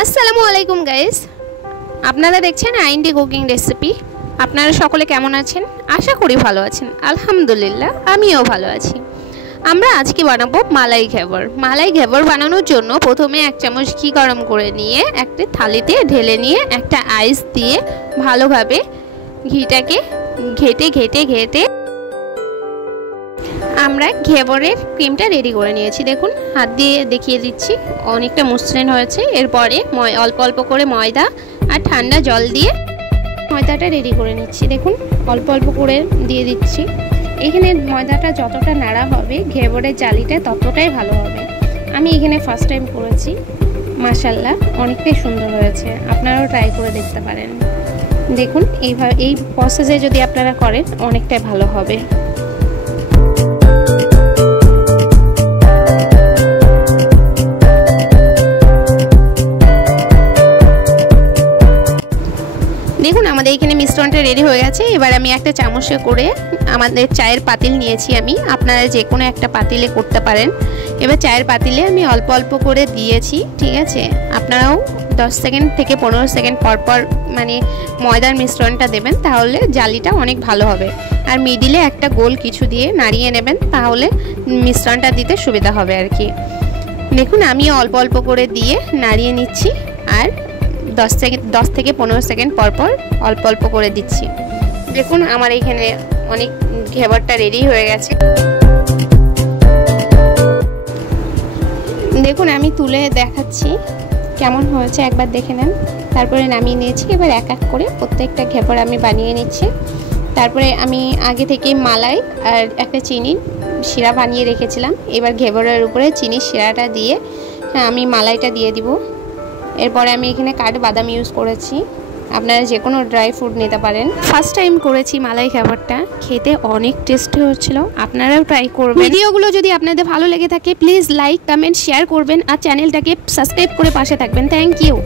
আসসালামু আলাইকুম গাইস, আপনারা দেখছেন আইনডি কুকিং রেসিপি। আপনারা সকলে কেমন আছেন? আশা করি ভালো আছেন। আলহামদুলিল্লাহ আমিও ভালো আছি। আমরা আজকে বানাবো মালাই ঘেবর। মালাই ঘেবর বানানোর জন্য প্রথমে 1 চামচ ঘি গরম করে নিয়ে একটা থালিতে ঢেলে নিয়ে একটা আইস দিয়ে ভালোভাবে ঘিটাকে ঘেটে আমরা ঘেবরের ক্রিমটা রেডি করে নিয়েছি। দেখুন, হাত দিয়ে দেখিয়ে দিচ্ছি, অনেকটা মসৃণ হয়েছে। এরপরে অল্প অল্প করে ময়দা আর ঠান্ডা জল দিয়ে ময়দাটা রেডি করে নিচ্ছি। দেখুন, অল্প অল্প করে দিয়ে দিচ্ছি। এখানে ময়দাটা যতটা নাড়া হবে ঘেবরের জালিটা ততটাই ভালো হবে। আমি এখানে ফার্স্ট টাইম করেছি, মাশাআল্লাহ অনেকটাই সুন্দর হয়েছে। আপনারাও ট্রাই করে দেখতে পারেন। দেখুন, এইভাবে এই প্রসেসে যদি আপনারা করেন অনেকটাই ভালো হবে। দেখুন, আমাদের এখানে মিশ্রণটা রেডি হয়ে গেছে। এবার আমি একটা চামচে করে আমাদের চায়ের পাতিল নিয়েছি আমি, আপনারা যে কোনো একটা পাতিলে করতে পারেন। এবার চায়ের পাতিলে আমি অল্প অল্প করে দিয়েছি, ঠিক আছে। আপনারাও 10 সেকেন্ড থেকে 15 সেকেন্ড পর মানে ময়দার মিশ্রণটা দেবেন, তাহলে জালিটা অনেক ভালো হবে। আর মিডিলে একটা গোল কিছু দিয়ে নাড়িয়ে নেবেন, তাহলে মিশ্রণটা দিতে সুবিধা হবে আর কি। দেখুন, আমি অল্প অল্প করে দিয়ে নাড়িয়ে নিচ্ছি আর 10 থেকে 15 সেকেন্ড পর অল্প অল্প করে দিচ্ছি। দেখুন, আমার এখানে অনেক ঘেবরটা রেডি হয়ে গেছে। দেখুন, আমি তুলে দেখাচ্ছি কেমন হয়েছে, একবার দেখে নেন। তারপরে নামিয়ে নিয়েছি। এবার এক এক করে প্রত্যেকটা ঘেবর আমি বানিয়ে নিচ্ছি। তারপরে আমি আগে থেকে মালাই আর একটা চিনি শিরা বানিয়ে রেখেছিলাম। এবার ঘেবরের উপরে চিনির শিরাটা দিয়ে আমি মালাইটা দিয়ে দিব। এরপরে আমি এখানে কাঠবাদাম ইউজ করেছি, আপনারা যে কোনো ড্রাই ফ্রুট নিতে পারেন। ফার্স্ট টাইম করেছি মালাই ঘেবরটা, খেতে অনেক টেস্টি হচ্ছিল। আপনারাও ট্রাই করবেন। ভিডিওগুলো যদি আপনাদের ভালো লেগে থাকে প্লিজ লাইক, কমেন্ট, শেয়ার করবেন আর চ্যানেলটাকে সাবস্ক্রাইব করে পাশে থাকবেন। Thank you.